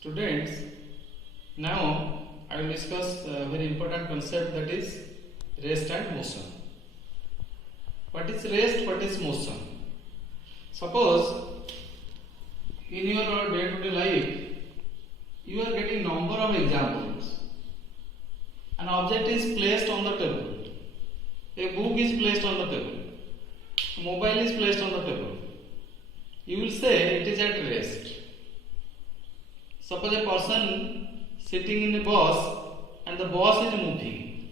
Students, now I will discuss a very important concept, that is rest and motion. What is rest? What is motion? Suppose in your day-to-day life you are getting number of examples. An object is placed on the table. A book is placed on the table. A mobile is placed on the table. You will say it is at rest. Suppose a person sitting in a bus and the bus is moving,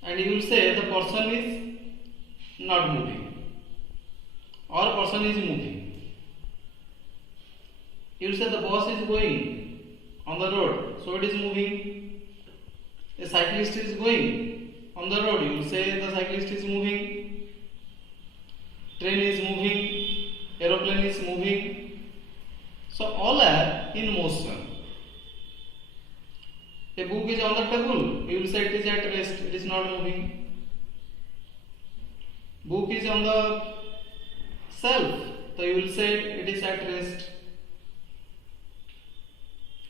and you will say the person is not moving or person is moving. You will say the bus is going on the road, so it is moving. A cyclist is going on the road, you will say the cyclist is moving. Train is moving, aeroplane is moving. So all are in motion. A book is on the table, you will say it is at rest, it is not moving. Book is on the shelf, so you will say it is at rest.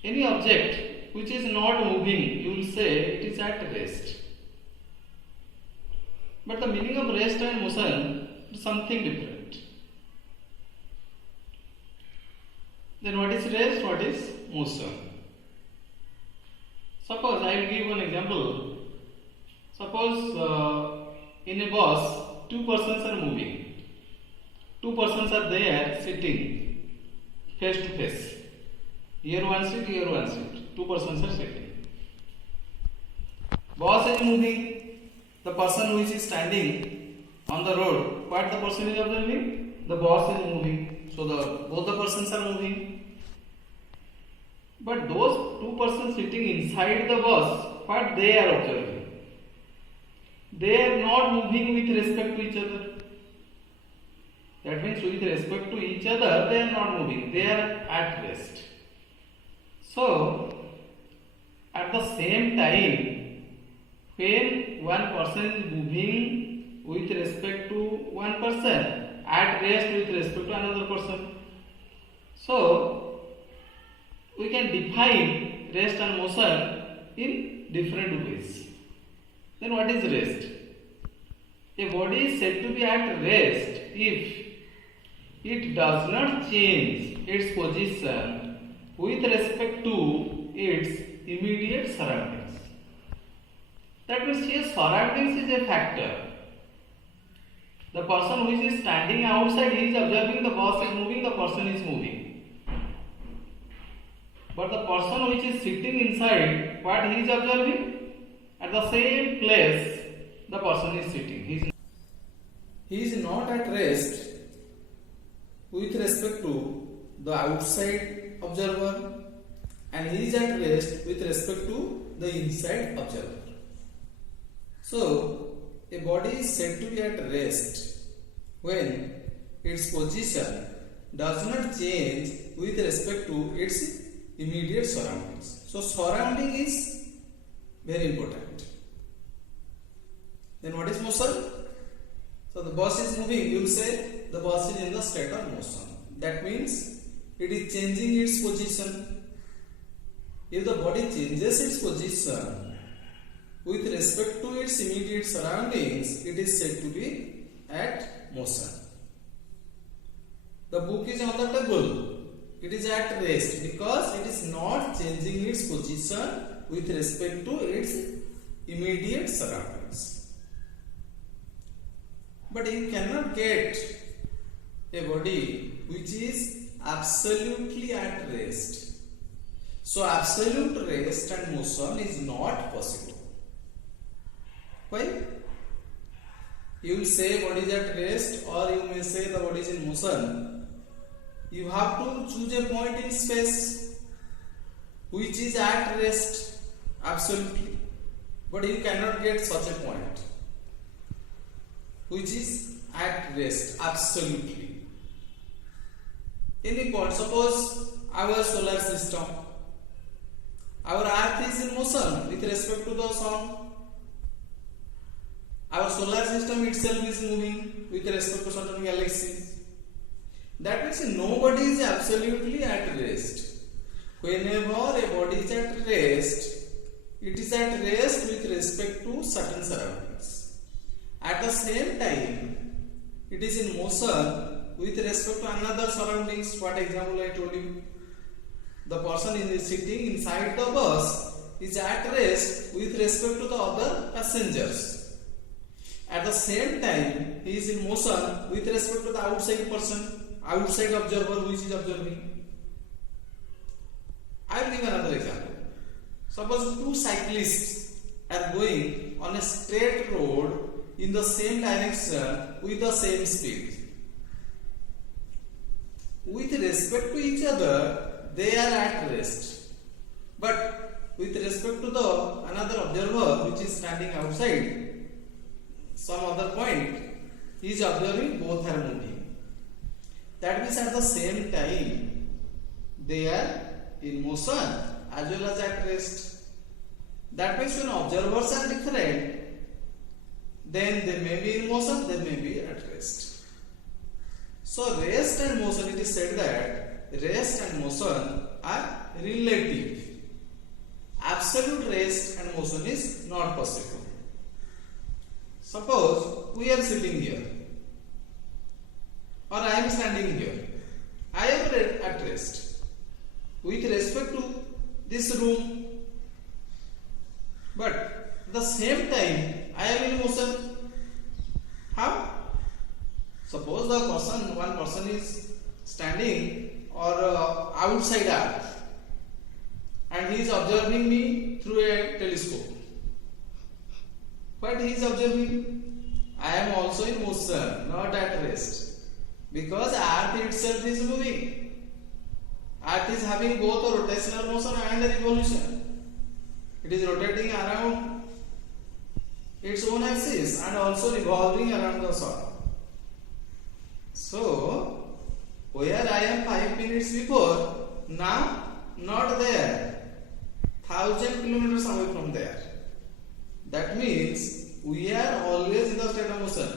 Any object which is not moving, you will say it is at rest. But the meaning of rest and motion is something different. Then what is rest? What is motion? Suppose I will give one example. Suppose in a bus, two persons are moving. Two persons are there sitting face to face. Here one seat, here one seat. Two persons are sitting. Bus is moving. The person who is standing on the road, what the person is observing? The bus is moving. So both the persons are moving. But those two persons sitting inside the bus, what they are observing? They are not moving with respect to each other. That means with respect to each other, they are not moving. They are at rest. So, at the same time, when one person is moving with respect to one person, at rest with respect to another person. So, we can define rest and motion in different ways. Then what is rest? A body is said to be at rest if it does not change its position with respect to its immediate surroundings. That means here surroundings is a factor. The person who is standing outside, he is observing the bus is moving, the person is moving. But the person which is sitting inside, what he is observing? At the same place, the person is sitting. He is not at rest with respect to the outside observer, and he is at rest with respect to the inside observer. So, a body is said to be at rest when its position does not change with respect to its immediate surroundings. So, surrounding is very important. Then what is motion? So, the bus is moving, you will say the bus is in the state of motion. That means it is changing its position. If the body changes its position with respect to its immediate surroundings, it is said to be at motion. The book is on the table. It is at rest because it is not changing its position with respect to its immediate surroundings. But you cannot get a body which is absolutely at rest. So absolute rest and motion is not possible. Why? You will say body is at rest, or you may say the body is in motion. You have to choose a point in space which is at rest absolutely, but you cannot get such a point which is at rest absolutely. Any point, suppose our solar system, our earth is in motion with respect to the sun. Our solar system itself is moving with respect to certain galaxies. That means nobody is absolutely at rest. whenever a body is at rest, it is at rest with respect to certain surroundings. At the same time, it is in motion with respect to another surroundings. What example I told you? The person is sitting inside the bus is at rest with respect to the other passengers. At the same time, he is in motion with respect to the outside person, outside observer who is observing. I will give another example. Suppose two cyclists are going on a straight road in the same direction with the same speed. With respect to each other, they are at rest. But with respect to the another observer which is standing outside some other point, he is observing both are moving. That means at the same time they are in motion as well as at rest. That means when observers are different, then they may be in motion, they may be at rest. So rest and motion, it is said that rest and motion are relative. Absolute rest and motion is not possible. Suppose we are sitting here or I am standing here. I am at rest with respect to this room, but at the same time I am in motion. How? Suppose one person is standing or outside earth and he is observing me through a telescope. But he is observing. I am also in motion, not at rest, because earth itself is moving. Earth is having both a rotational motion and a revolution. It is rotating around its own axis and also revolving around the sun. So, where I am 5 minutes before, now not there, 1000 kilometers away from there. That means we are always in the state of motion.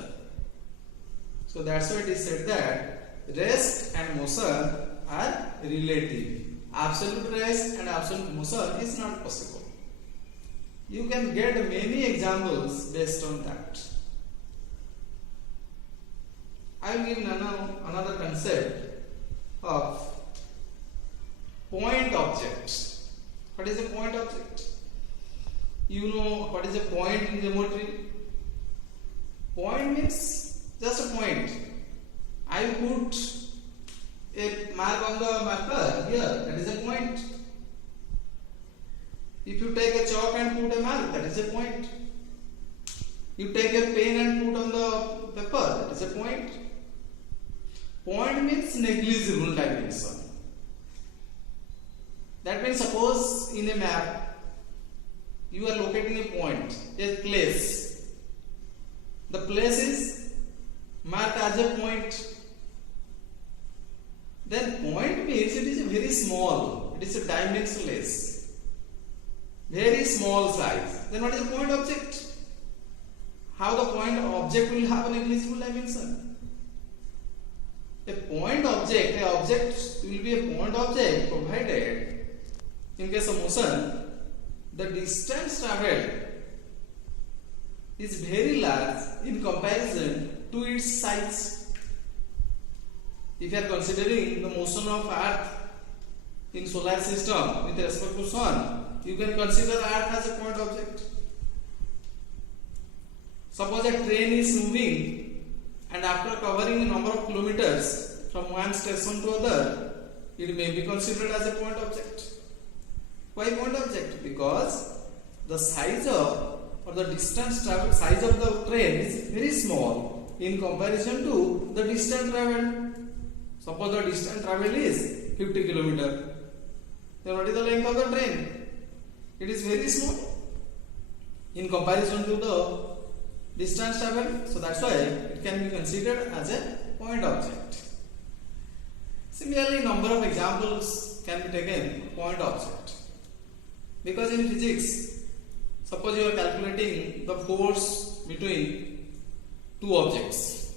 So that's why it is said that rest and motion are relative. Absolute rest and absolute motion is not possible. You can get many examples based on that. I will give now another concept of point object. What is a point object? You know what is a point in geometry? Point means just a point. I put a mark on the marker here, that is a point. If you take a chalk and put a mark, that is a point. You take a pen and put on the paper, that is a point. Point means negligible dimension. That means suppose in a map you are locating a point, a place. The place is marked as a point. Then point means it is very small. It is a dimensionless. Very small size. Then what is a point object? How the point object will have a negligible dimension? A point object, a object will be a point object provided in case of motion the distance traveled is very large in comparison to its size. If you are considering the motion of Earth in solar system with respect to Sun, you can consider Earth as a point object. Suppose a train is moving and after covering a number of kilometers from one station to other, it may be considered as a point object. Why point object? Because the size of or the distance traveled, size of the train is very small in comparison to the distance traveled. Suppose the distance traveled is 50 km. Then what is the length of the train? It is very small in comparison to the distance traveled. So that's why it can be considered as a point object. Similarly, number of examples can be taken for point object. Because in physics, suppose you are calculating the force between two objects.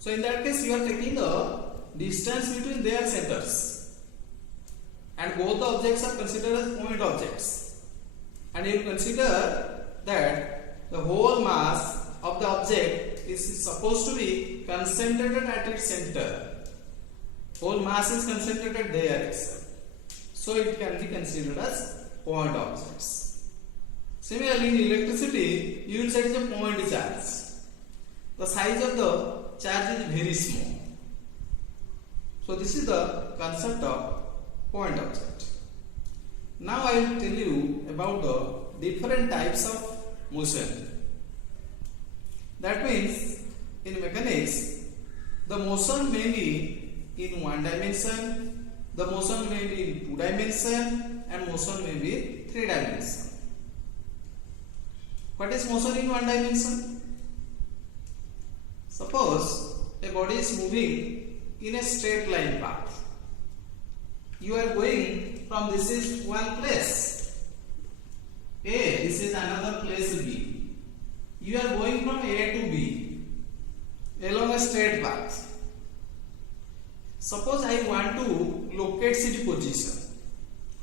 So in that case, you are taking the distance between their centers. and both the objects are considered as point objects, and you consider that the whole mass of the object is supposed to be concentrated at its center. Whole mass is concentrated there itself, so it can be considered as point objects. Similarly, in electricity, you will say it is a point charge. The size of the charge is very small. So this is the concept of point object. Now I will tell you about the different types of motion. That means in mechanics, the motion may be in one dimension, the motion may be in two dimension, and motion may be three dimension. What is motion in one dimension? Suppose a body is moving in a straight line path. You are going from this is one place A, this is another place B. You are going from A to B along a straight path. Suppose I want to locate its position.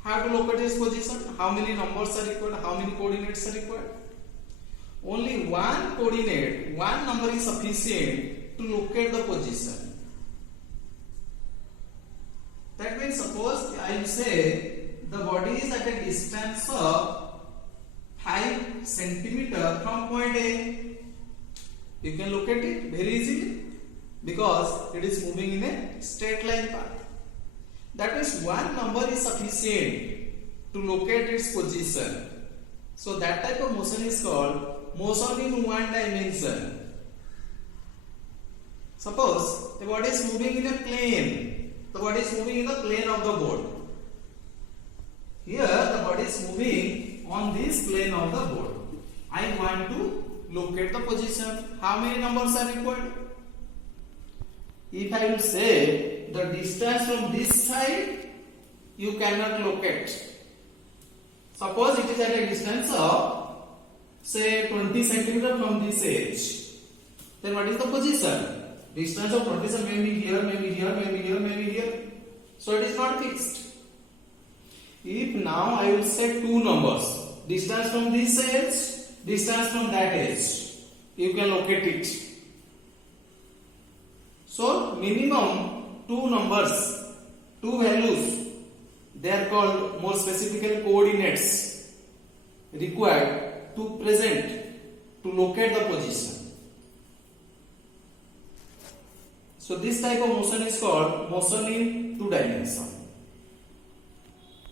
How to locate its position? How many numbers are required? How many coordinates are required? Only one coordinate, one number is sufficient to locate the position. That means suppose I say the body is at a distance of 5 centimeter from point A. You can locate it very easily because it is moving in a straight line path. That means one number is sufficient to locate its position. So that type of motion is called motion in one dimension. Suppose the body is moving in a plane. The body is moving in the plane of the board. Here the body is moving on this plane of the board. I want to locate the position. How many numbers are required? If I will say the distance from this side, you cannot locate. Suppose it is at a distance of say 20 centimeter from this edge. Then what is the position? Distance of 20 centimeter may be here, maybe here, maybe here, maybe here. So it is not fixed. If now I will set two numbers, distance from this edge, distance from that edge, you can locate it. So minimum two numbers, two values, they are called more specifically coordinates required to present to locate the position. So this type of motion is called motion in two dimension.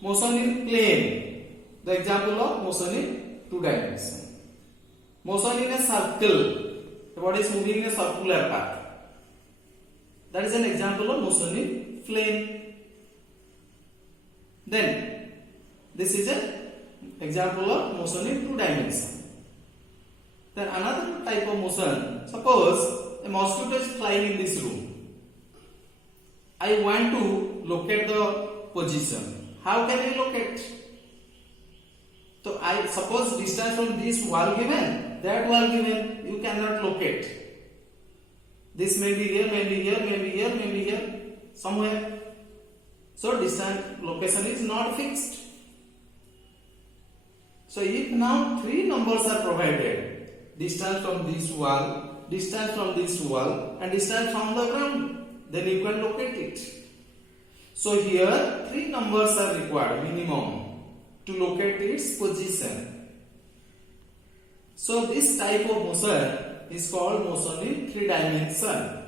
Motion in plane, the example of motion in two dimension. Motion in a circle, the body is moving in a circular path. That is an example of motion in plane. Then this is an example of motion in two dimension. Then another type of motion, suppose a mosquito is flying in this room. I want to locate the position. How can I locate? So I suppose distance from this wall given, that wall given, you cannot locate. This may be here, maybe here, maybe here, maybe here, somewhere. So distance location is not fixed. So if now three numbers are provided, distance from this wall, distance from this wall, and distance from the ground, then you can locate it. So here three numbers are required minimum to locate its position. So this type of motion is called motion in three dimension.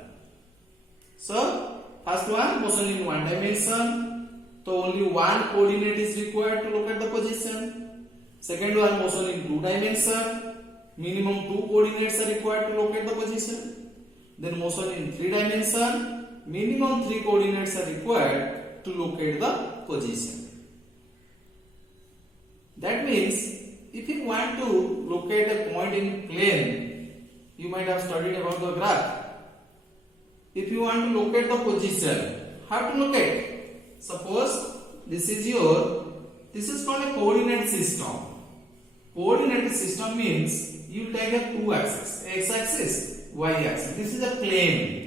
So first one, motion in one dimension. So only one coordinate is required to locate the position. Second one, motion in two dimension. Minimum two coordinates are required to locate the position. Then motion in three dimension. Minimum three coordinates are required to locate the position. That means if you want to locate a point in plane, you might have studied about the graph. If you want to locate the position, how to locate? Suppose this is called a coordinate system. Coordinate system means you take a two axes, x axis, y axis. This is a plane.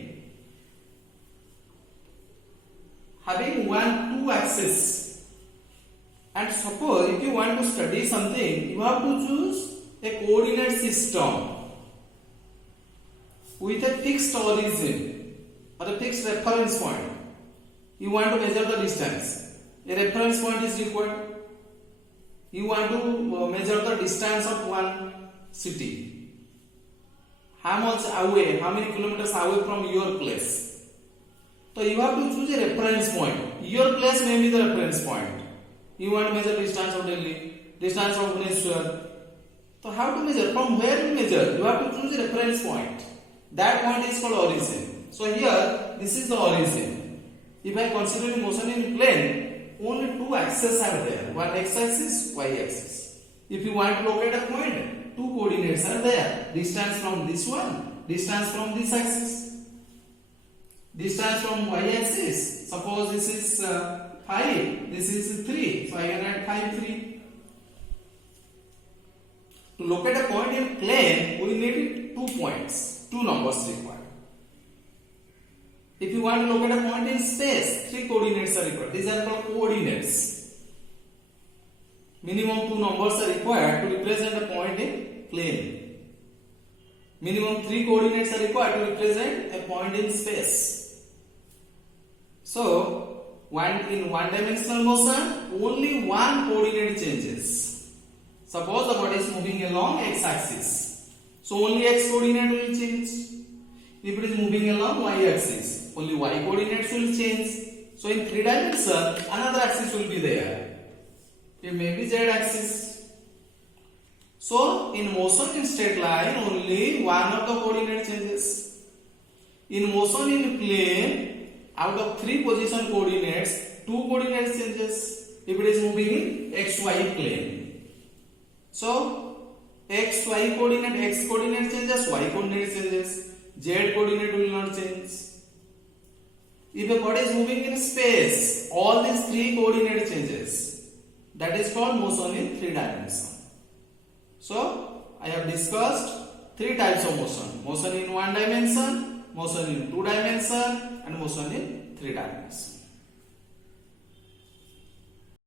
Having two axes, And suppose if you want to study something, you have to choose a coordinate system with a fixed origin or a fixed reference point. You want to measure the distance. A reference point is required. You want to measure the distance of one city. How much away, how many kilometers away from your place. So you have to choose a reference point. Your place may be the reference point. You want to measure distance of Delhi, distance of Bhubaneswar. So how to measure? From where you measure? You have to choose a reference point. That point is called origin. So here, this is the origin. If I consider motion in plane, only two axes are there. One x-axis, y-axis. If you want to locate a point, two coordinates are there. Distance from this one, distance from this axis. Distance from y-axis, suppose this is 5, this is 3. So I can write 5, 3. To locate a point in plane, we need 2 points, 2 numbers required. If you want to locate a point in space, 3 coordinates are required. These are called coordinates. Minimum 2 numbers are required to represent a point in plane. Minimum 3 coordinates are required to represent a point in space. So, in one-dimensional motion, only one coordinate changes. Suppose the body is moving along x-axis. So, only x coordinate will change. If it is moving along y-axis, only y coordinates will change. So, in 3 dimensions, another axis will be there. It may be z-axis. So, in motion in straight line, only one of the coordinate changes. In motion in plane, out of 3 position coordinates, 2 coordinates changes. If it is moving in xy plane. So, xy coordinate, x coordinate changes, y coordinate changes, z coordinate will not change. If a body is moving in space, all these 3 coordinate changes. That is called motion in 3 dimensions. So, I have discussed 3 types of motion. Motion in 1 dimension, motion in 2 dimension, and motion in 3 dimensions.